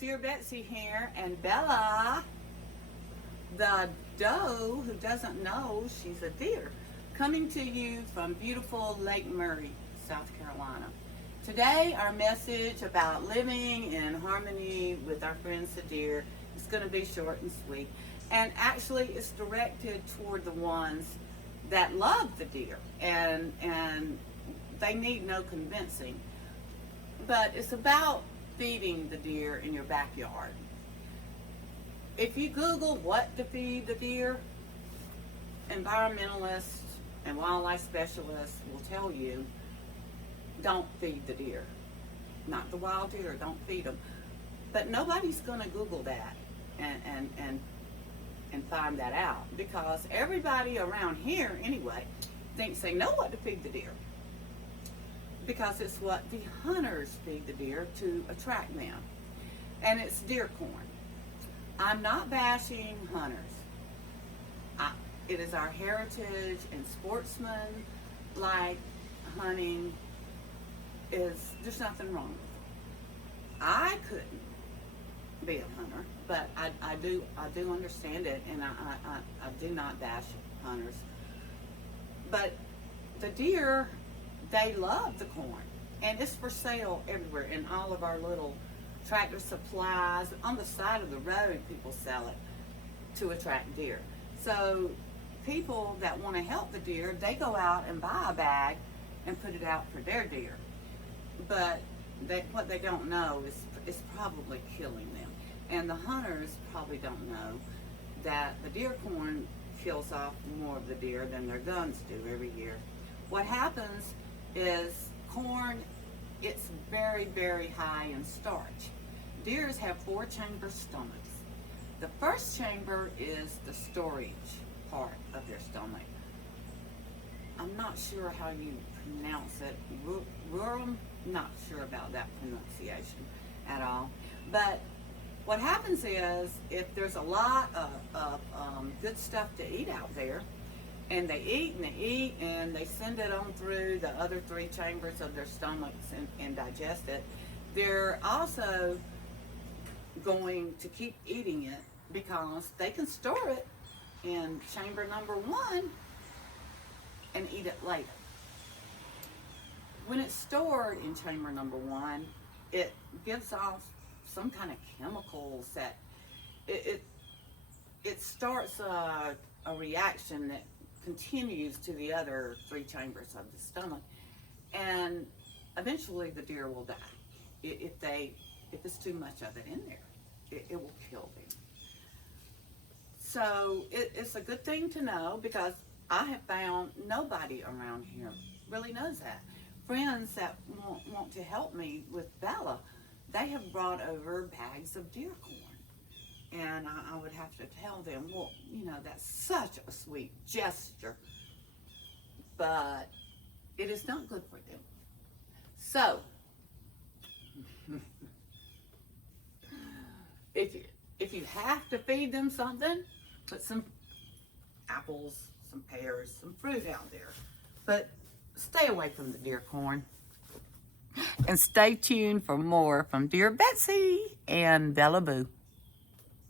Dear Betsy here, and Bella, the doe who doesn't know she's a deer, coming to you from beautiful Lake Murray, South Carolina. Today, our message about living in harmony with our friends the deer is going to be short and sweet, and actually it's directed toward the ones that love the deer, and they need no convincing. But it's about feeding the deer in your backyard. If you Google what to feed the deer, environmentalists and wildlife specialists will tell you, don't feed the deer. Not the wild deer, don't feed them. But nobody's going to Google that and find that out, because everybody around here anyway thinks they know what to feed the deer, because it's what the hunters feed the deer to attract them, and it's deer corn. I'm not bashing hunters. It is our heritage, and sportsmen like hunting there's nothing wrong with it. I couldn't be a hunter, but I do understand it, and I do not bash hunters. But the deer, they love the corn, and it's for sale everywhere in all of our little tractor supplies. On the side of the road, people sell it to attract deer. So people that want to help the deer, they go out and buy a bag and put it out for their deer. But what they don't know is it's probably killing them. And the hunters probably don't know that the deer corn kills off more of the deer than their guns do every year. What happens is corn, it's very, very high in starch. Deers have 4-chamber stomachs. The first chamber is the storage part of their stomach. I'm not sure how you pronounce it. Not sure about that pronunciation at all. But what happens is, if there's a lot of good stuff to eat out there, and they eat and they send it on through the other 3 chambers of their stomachs and digest it, they're also going to keep eating it, because they can store it in chamber number 1 and eat it later. When it's stored in chamber number 1, it gives off some kind of chemicals that it starts a reaction that continues to the other 3 chambers of the stomach, and eventually the deer will die. If it's too much of it in there, it will kill them. So it's a good thing to know, because I have found nobody around here really knows that. Friends that want to help me with Bella, they have brought over bags of deer corn. And I would have to tell them, well, that's such a sweet gesture, but it is not good for them. So, if you have to feed them something, put some apples, some pears, some fruit out there. But stay away from the deer corn. And stay tuned for more from Dear Betsy and Bella Boo.